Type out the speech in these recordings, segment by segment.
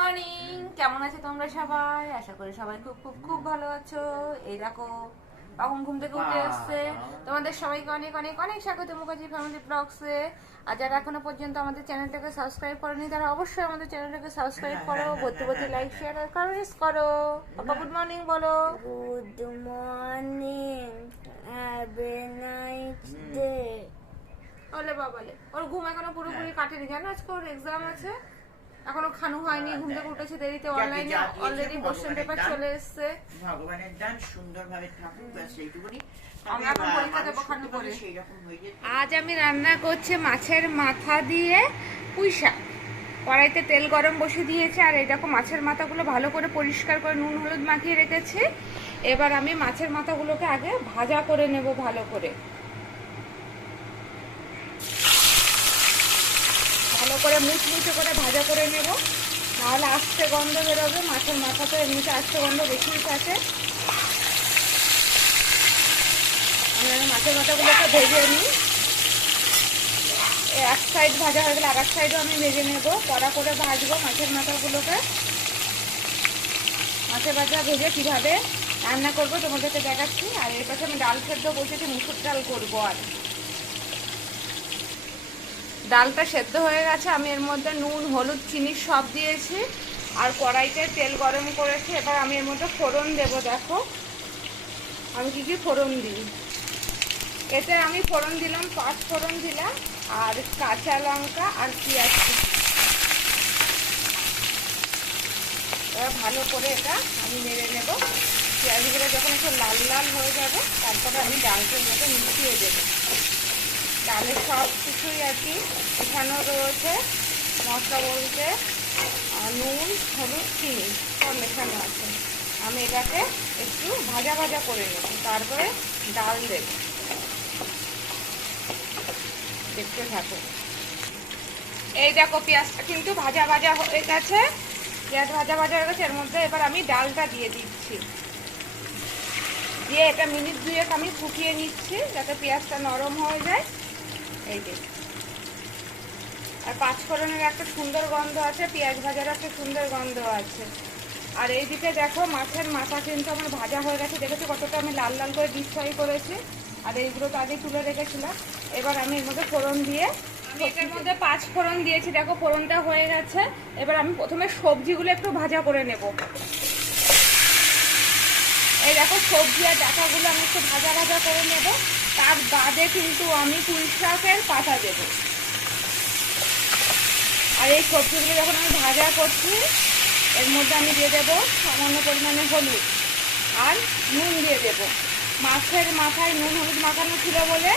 Morning, কেমন আছো তোমরা সবাই? আশা করি সবাই খুব খুব খুব ভালো আছো। এই দেখো কখন ঘুম থেকে উঠে আসছে। তোমাদের সবাইকে অনেক অনেক অনেক স্বাগত মুখার্জি ফ্যামিলি ব্লগসে। আর যারা এখনো পর্যন্ত আমাদের চ্যানেলটাকে সাবস্ক্রাইব করোনি তারা অবশ্যই আমাদের চ্যানেলটাকে সাবস্ক্রাইব করো, ভর্তি ভর্তি লাইক শেয়ার আর কমেন্টস করো। পাপা গুড মর্নিং বলো। Good morning. Have a nice day. ওলে বাবালে, ওর ঘুম এখনো পুরোপুরি কাটেনি, জানো আজকে ওর এক্সাম আছে, এখনো খানু হয়নি, ঘুম থেকে উঠেছে দেরিতে। অনলাইনে অলরেডি কোশ্চেন পেপার চলে এসেছে। ভগবানের দান সুন্দরভাবে থাকুক, ব্যাস এইটুকুনি। আমি এখন পরীক্ষা দেবো খানু করে। আজ আমি রান্না করছি মাছের মাথা দিয়ে পুঁই শাক। কড়াইতে তেল গরম বসে দিয়েছি, আর এই দেখো মাছের মাথাগুলো ভালো করে পরিষ্কার করে নুন হলুদ মাখিয়ে রেখেছি। এবার আমি মাছের মাথাগুলোকে আগে ভাজা করে নেব ভালো করে, ভালো করে মুচমুচে করে ভাজা করে নেব, নাহলে আস্তে গন্ধ বেরোবে। মাছের মাথা তো এমনিতে আস্তে গন্ধ বেশি থাকে। আমি মাছের মাথাগুলোকে ভেজে নিই। এক সাইড ভাজা হয়ে গেলে আর এক সাইডও আমি ভেজে নেব, কড়া করে ভাজবো মাছের মাথাগুলোকে। মাছের ভাজা ভেজে কীভাবে রান্না করবো তোমাদেরকে দেখাচ্ছি। আর এর পাশে আমি ডাল সেদ্ধ বসেছি, মুসুর ডাল করবো। আর ডালটা সেদ্ধ হয়ে গেছে, আমি এর মধ্যে নুন হলুদ চিনি সব দিয়েছি, আর কড়াইতে তেল গরম করেছি। এবার আমি এর মধ্যে ফোড়ন দেবো। দেখো আমি কি কি ফোড়ন দিই। এতে আমি ফোড়ন দিলাম, 5 ফোড়ন দিলাম, আর কাঁচা লঙ্কা আর পেঁয়াজ। এবার ভালো করে এটা আমি নেড়ে নেব। পেঁয়াজগুলো যখন একটু লাল লাল হয়ে যাবে তারপরে আমি ডালটার মধ্যে মিশিয়ে দেবো। ডালে সব কিছুই আর কি মেশানো রয়েছে, মশলা বলতে নুন হলুদ চিনি সব মেশানো আছে। আমি এটাকে একটু ভাজা ভাজা করে নেব, তারপরে ডাল দেব। দেখতে থাকো। এই দেখো পেঁয়াজটা কিন্তু ভাজা ভাজা হয়ে গেছে, পেঁয়াজ ভাজা ভাজা হয়ে গেছে। এর মধ্যে এবার আমি ডালটা দিয়ে দিচ্ছি, দিয়ে এটা মিনিট 2 আমি ফুটিয়ে নিচ্ছি যাতে পেঁয়াজটা নরম হয়ে যায়। এই যে আর 5 ফোড়নের একটা সুন্দর গন্ধ আছে, পেঁয়াজ ভাজার একটা সুন্দর গন্ধ আছে। আর এইদিকে দেখো মাছের মাথা কিন্তু আমার ভাজা হয়ে গেছে, দেখেছো কতটা আমি লাল লাল করে ডিপ ফ্রাই করেছি। আর এইগুলো তো আগে তুলে রেখেছিলাম। এবার আমি এর মধ্যে ফোড়ন দিয়ে, আমি এটার মধ্যে 5 ফোড়ন দিয়েছি, দেখো ফোড়নটা হয়ে গেছে। এবার আমি প্রথমে সবজিগুলো একটু ভাজা করে নেব। এই দেখো সবজি আর ডাঁটাগুলো আমি একটু ভাজা ভাজা করে নেব। তার বাদে কিন্তু আমি পুঁই শাকের পাতা দেবো। আর এই সবজিগুলো যখন আমি ভাজা করছি এর মধ্যে আমি দিয়ে দেবো সামান্য পরিমাণে হলুদ আর নুন দিয়ে দেবো। মাছের মাথায় নুন হলুদ মাখানো ছিল বলে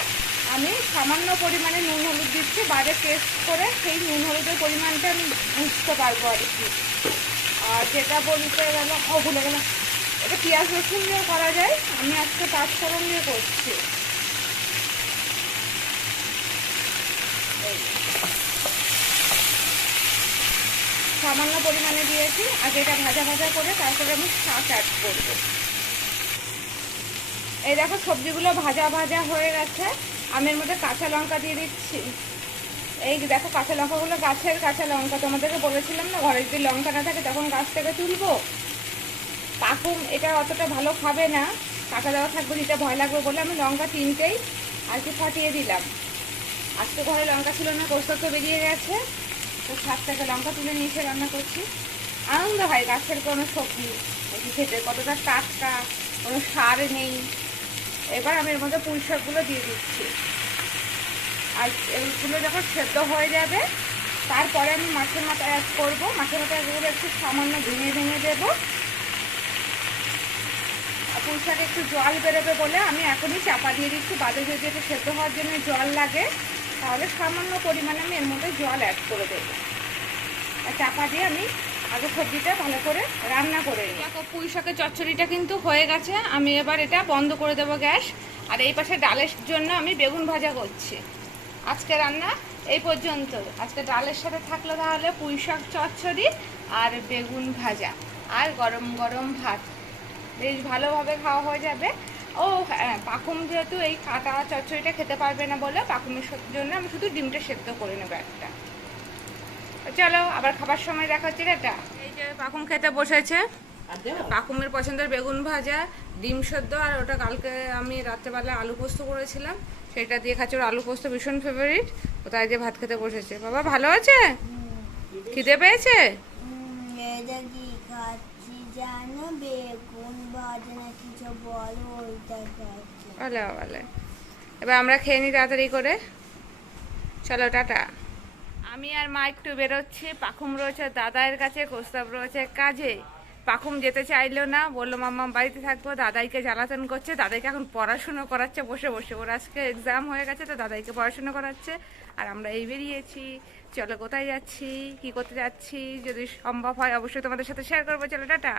আমি সামান্য পরিমাণে নুন হলুদ দিচ্ছি, বাইরে টেস্ট করে সেই নুন হলুদের পরিমাণটা আমি বুঝতে পারবো আর কি। আর যেটা বলতে গেলাম, ভুলে গেলাম, এটা পেঁয়াজ রসুন দিয়েও করা যায়, আমি আজকে 5 ফোড়ন দিয়ে করছি। সামান্য পরিমাণে দিয়েছি, আর এটা ভাজা ভাজা করে তারপরে আমি শাক অ্যাড করব। এই দেখো সবজিগুলো ভাজা ভাজা হয়ে গেছে, আমি এর মধ্যে কাঁচা লঙ্কা দিয়ে দিচ্ছি। এই দেখো কাঁচা লঙ্কাগুলো গাছের কাঁচা লঙ্কা, তোমাদেরকে বলেছিলাম না ঘরে যদি লঙ্কা না থাকে তখন গাছ থেকে তুলবো। পাকুম এটা অতটা ভালো খাবে না, কাঁচা দেওয়া থাকবে দিতে ভয় লাগবে বলে আমি লঙ্কা 3টেই আর কি ফাটিয়ে দিলাম। আজকে ঘরে লঙ্কা ছিল না, কোস্তা তো বেরিয়ে গেছে, তো ছাদ থেকে লঙ্কা তুলে নিয়ে এসে রান্না করছি। আনন্দ হয় গাছের কোনো সবজি খেতে, কতটা টাটকা, কোনো সার নেই। এবার আমি এর মধ্যে পুঁই শাকগুলো দিয়ে দিচ্ছি, আর এগুলো যখন সেদ্ধ হয়ে যাবে তারপরে আমি মাছের মাথা অ্যাড করবো। মাছের মাথা এগুলো একটু সামান্য ভেঙে ভেঙে দেবো। পুঁই শাকে একটু জল বেরোবে বলে আমি এখনই চাপা দিয়ে দিচ্ছি, বাদে যদি এটা সেদ্ধ হওয়ার জন্য জল লাগে তাহলে সামান্য পরিমাণে আমি এর মধ্যে জল অ্যাড করে দেবো। আর চাপা দিয়ে আমি আগে সবজিটা ভালো করে রান্না করে নিই। দেখো পুঁই শাকের চচ্চড়িটা কিন্তু হয়ে গেছে, আমি এবার এটা বন্ধ করে দেবো গ্যাস। আর এই পাশে ডালের জন্য আমি বেগুন ভাজা করছি। আজকে রান্না এই পর্যন্ত। আজকে ডালের সাথে থাকলো তাহলে পুঁই শাক চচ্চড়ি আর বেগুন ভাজা আর গরম গরম ভাত, বেশ ভালোভাবে খাওয়া হয়ে যাবে। ও হ্যাঁ, পাকুম যেহেতু এই কাটা চচ্চড়িটা খেতে পারবে না বলে পাকুমের জন্য আমি শুধু ডিমটা সেদ্ধ করে নেবো একটা। চলো আবার খাবার সময় দেখা হচ্ছে। এটা এই যে পাকুম খেতে বসেছে। আর দেবো? পাকুমের পছন্দের বেগুন ভাজা, ডিম সেদ্ধ, আর ওটা কালকে আমি রাত্রেবেলা আলু পোস্ত করেছিলাম, সেটা দিয়ে খাচ্ছে। ওর আলু পোস্ত ভীষণ ফেভারিট। ও তাই দিয়ে ভাত খেতে বসেছে। বাবা ভালো আছে? খিদে পেয়েছে? এটা কি খাচ্ছি জানো? বেগুন ভাজা না কিছু বলো, ওইটা খাচ্ছি। ভালো ভালো। এবার আমরা খেয়ে নিই তাড়াতাড়ি করে। চলো টাটা। আমি আর মা একটু বেরোচ্ছি। পাখুম রয়েছে দাদাইয়ের কাছে, কোস্তাব রয়েছে কাজে। পাখুম যেতে চাইলো না, বললো মাম্মা বাড়িতে থাকবো। দাদাইকে জ্বালাতন করছে। দাদাইকে এখন পড়াশুনো করাচ্ছে বসে বসে। ওর আজকে এক্সাম হয়ে গেছে, তো দাদাইকে পড়াশুনো করাচ্ছে। আর আমরা এই বেরিয়েছি। চলো কোথায় যাচ্ছি, কি করতে যাচ্ছি, যদি সম্ভব হয় অবশ্যই তোমাদের সাথে শেয়ার করবো। চলো টাটা।